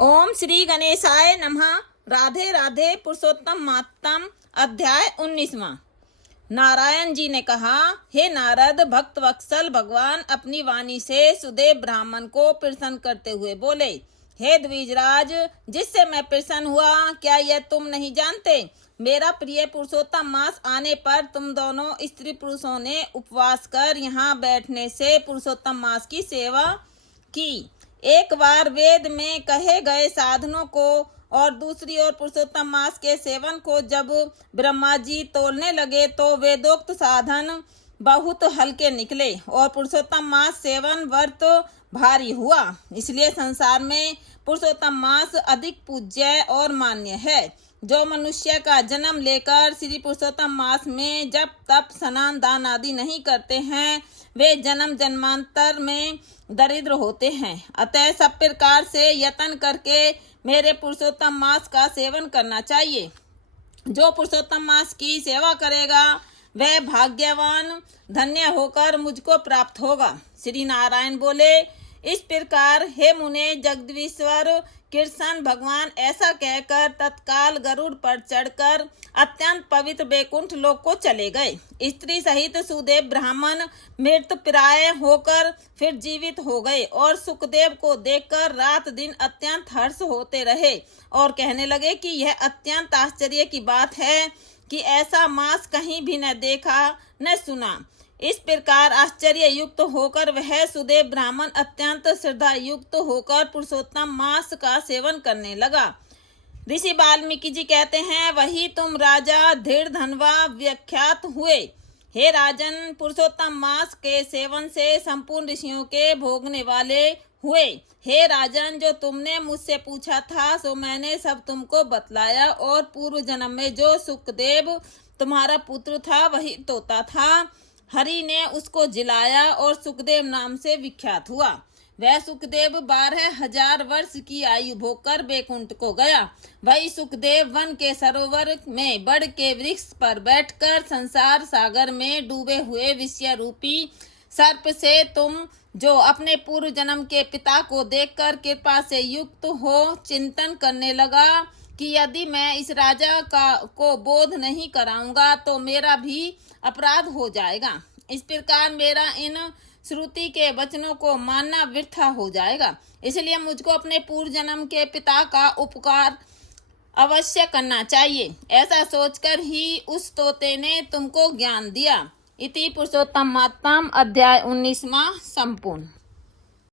ओम श्री गणेशाय नमः। राधे राधे। पुरुषोत्तम मातम। अध्याय 19वां। नारायण जी ने कहा, हे नारद, भक्त वत्सल भगवान अपनी वाणी से सुदेव ब्राह्मण को प्रसन्न करते हुए बोले, हे द्विजराज, जिससे मैं प्रसन्न हुआ क्या यह तुम नहीं जानते? मेरा प्रिय पुरुषोत्तम मास आने पर तुम दोनों स्त्री पुरुषों ने उपवास कर यहाँ बैठने से पुरुषोत्तम मास की सेवा की। एक बार वेद में कहे गए साधनों को और दूसरी ओर पुरुषोत्तम मास के सेवन को जब ब्रह्मा जी तोलने लगे तो वेदोक्त साधन बहुत हल्के निकले और पुरुषोत्तम मास सेवन व्रत भारी हुआ। इसलिए संसार में पुरुषोत्तम मास अधिक पूज्य और मान्य है। जो मनुष्य का जन्म लेकर श्री पुरुषोत्तम मास में जब तप स्नान दान आदि नहीं करते हैं वे जन्म जन्मांतर में दरिद्र होते हैं। अतः सब प्रकार से यत्न करके मेरे पुरुषोत्तम मास का सेवन करना चाहिए। जो पुरुषोत्तम मास की सेवा करेगा वह भाग्यवान धन्य होकर मुझको प्राप्त होगा। श्री नारायण बोले, इस प्रकार हे मुने जगदीश्वर कृष्ण भगवान ऐसा कहकर तत्काल गरुड़ पर चढ़कर अत्यंत पवित्र बैकुंठ लोक को चले गए। स्त्री सहित सुदेव ब्राह्मण मृत प्राय होकर फिर जीवित हो गए और सुखदेव को देखकर रात दिन अत्यंत हर्ष होते रहे और कहने लगे कि यह अत्यंत आश्चर्य की बात है कि ऐसा मास कहीं भी न देखा न सुना। इस प्रकार आश्चर्य युक्त होकर वह सुदेव ब्राह्मण अत्यंत श्रद्धा युक्त होकर पुरुषोत्तम मास का सेवन करने लगा। ऋषि वाल्मीकि जी कहते हैं, वही तुम राजा धीर धनवा विख्यात हुए। हे राजन, पुरुषोत्तम मास के सेवन से संपूर्ण ऋषियों के भोगने वाले हुए। हे राजन, जो तुमने मुझसे पूछा था सो मैंने सब तुमको बतलाया और पूर्व जन्म में जो सुखदेव तुम्हारा पुत्र था वही तोता था। हरि ने उसको जिलाया और सुखदेव नाम से विख्यात हुआ। वह सुखदेव 12,000 वर्ष की आयु भोगकर बैकुंठ को गया। वही सुखदेव वन के सरोवर में बड़ के वृक्ष पर बैठकर संसार सागर में डूबे हुए विषय रूपी सर्प से तुम जो अपने पूर्व जन्म के पिता को देखकर कृपा से युक्त हो चिंतन करने लगा कि यदि मैं इस राजा को बोध नहीं कराऊंगा तो मेरा भी अपराध हो जाएगा। इस प्रकार मेरा इन श्रुति के वचनों को मानना वृथा हो जाएगा। इसलिए मुझको अपने पूर्व जन्म के पिता का उपकार अवश्य करना चाहिए। ऐसा सोचकर ही उस तोते ने तुमको ज्ञान दिया। इति पुरुषोत्तम मातम। अध्याय 19वां संपूर्ण।